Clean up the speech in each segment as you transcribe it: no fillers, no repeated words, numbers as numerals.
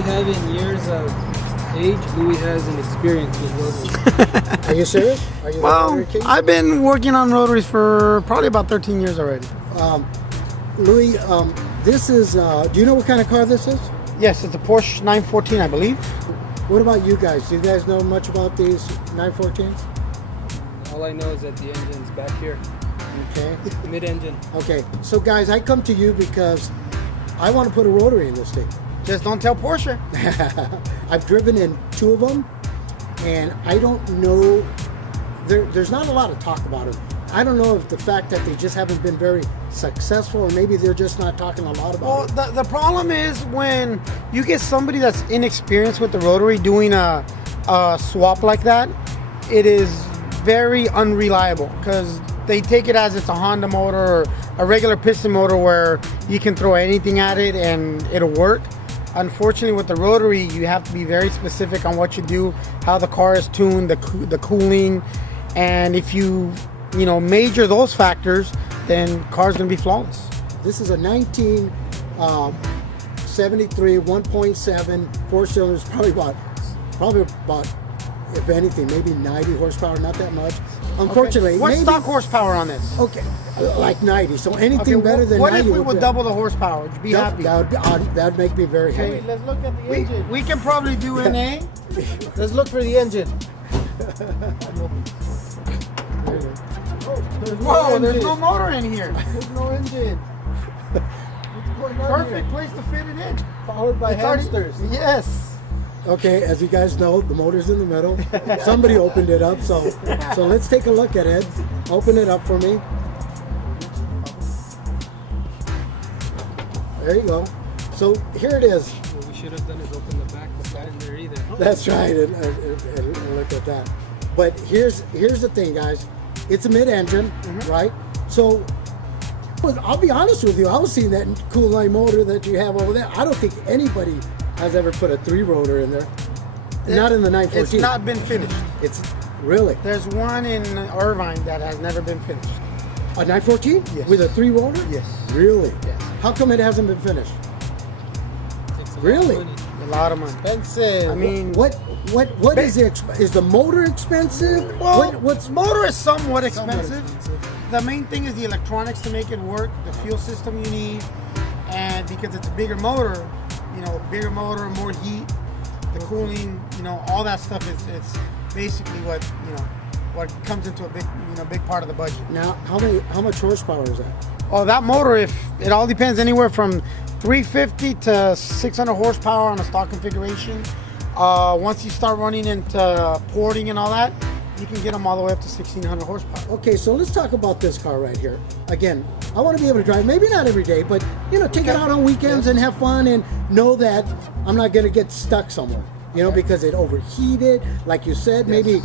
we have in years of age, Louis has an experience with rotaries. Are you serious? Are you Well, I've been working on rotaries for probably about 13 years already. Louis, this is, do you know what kind of car this is? Yes, it's a Porsche 914, I believe. What about you guys? Do you guys know much about these 914s? All I know is that the engine's back here. Okay. Mid-engine. Okay, so guys, I come to you because I want to put a rotary in this thing. Just don't tell Porsche. I've driven in 2 of them, and I don't know, there's not a lot of talk about it. I don't know if the fact that they just haven't been very successful, or maybe they're just not talking a lot about it. Well, the problem is when you get somebody that's inexperienced with the rotary doing a swap like that, it is very unreliable because they take it as it's a Honda motor or a regular piston motor where you can throw anything at it and it'll work. Unfortunately, with the rotary, you have to be very specific on what you do, how the car is tuned, the cooling, and if you major those factors, then car's gonna be flawless. This is a 1973 1.7 4 cylinders, probably about, if anything, maybe 90 horsepower, not that much. Unfortunately, okay. What's maybe, stock horsepower on this? Okay, like 90. So anything better than 90. What if we would double the horsepower? Would you be happy? That'd make me very happy. Hey, let's look at the engine. We can probably do NA. Let's look for the engine. Whoa, there's no motor in here. There's no engine. What's going on Perfect here? place to fit it in. Powered by hamsters. Yes. Okay, as you guys know, the motor's in the middle. Somebody opened it up, so let's take a look at it. Open it up for me. There you go. So here it is. What we should have done is open the back. That's not in there either. That's right, and look at that. But here's the thing, guys. It's a mid-engine, right? So I'll be honest with you. I was seeing that cool line motor that you have over there. I don't think anybody has ever put a 3-rotor in there. Not in the 914. It's not been finished. It's really There's one in Irvine that has never been finished. a 914 Yes. with a 3-rotor. Yes. Really? Yes. How come it hasn't been finished? Takes a lot of Really? money. A lot of money. Expensive. I mean, What is is the motor expensive? well, What's motor is somewhat expensive. The main thing is the electronics to make it work, the fuel system you need, and because it's a bigger motor, more heat, the cooling, all that stuff is basically what comes into a big part of the budget. now? How much horsepower is that? Oh, that motor, it all depends anywhere from 350 to 600 horsepower on a stock configuration. Once you start running into porting and all that, you can get them all the way up to 1600 horsepower. Okay, so let's talk about this car right here. Again, I want to be able to drive, maybe not every day, but take it out on weekends and have fun and know that I'm not going to get stuck somewhere. Because it overheated, like you said. Maybe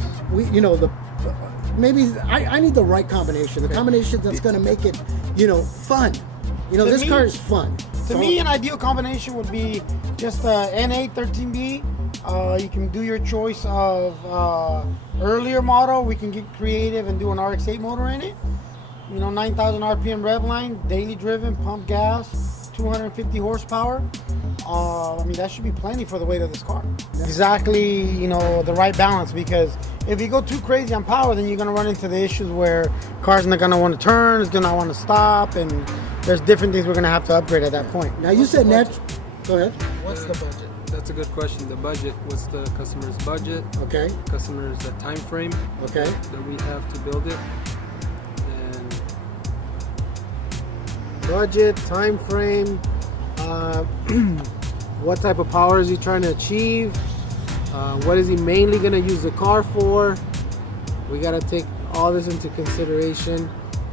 I need the right combination. The combination that's going to make it, fun. This car is fun. To me, an ideal combination would be just a NA 13B. You can do your choice of earlier model. We can get creative and do an RX-8 motor in it. 9,000 RPM rev line, daily driven, pump gas, 250 horsepower. That should be plenty for the weight of this car. Exactly, the right balance, because if you go too crazy on power, then you're going to run into the issues where cars not going to want to turn, it's going to want to stop, and there's different things we're going to have to upgrade at that point. Now you said Go ahead. What's the budget? That's a good question. The budget. What's the customer's budget? Okay. Customer's time frame. Okay. That we have to build it. And budget, time frame, what type of power is he trying to achieve, what is he mainly going to use the car for. We got to take all this into consideration.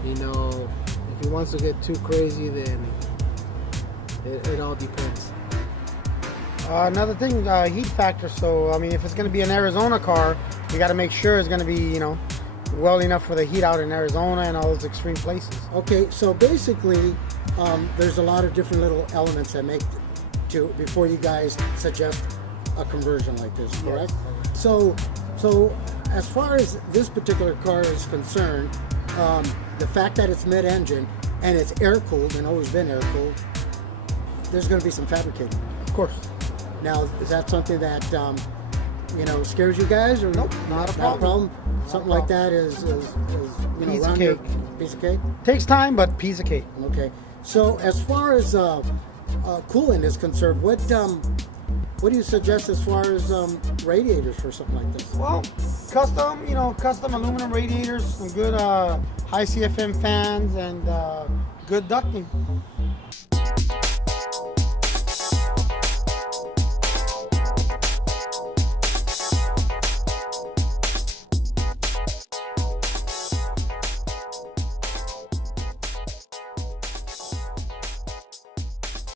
If he wants to get too crazy, then it all depends. Another thing, heat factor. So, if it's going to be an Arizona car, we got to make sure it's going to be, well enough for the heat out in Arizona and all those extreme places. Okay, so basically, there's a lot of different little elements that make before you guys suggest a conversion like this, correct? Yes. So as far as this particular car is concerned, the fact that it's mid-engine and it's air-cooled and always been air-cooled, there's going to be some fabricating. Of course. Now, is that something that scares you guys, or Nope, not a problem. Something like that is Piece of around your cake. piece of cake. Takes time, but piece of cake. Okay. So as far as cooling is concerned, what do you suggest as far as radiators for something like this? Well, custom aluminum radiators, some good high CFM fans, and good ducting.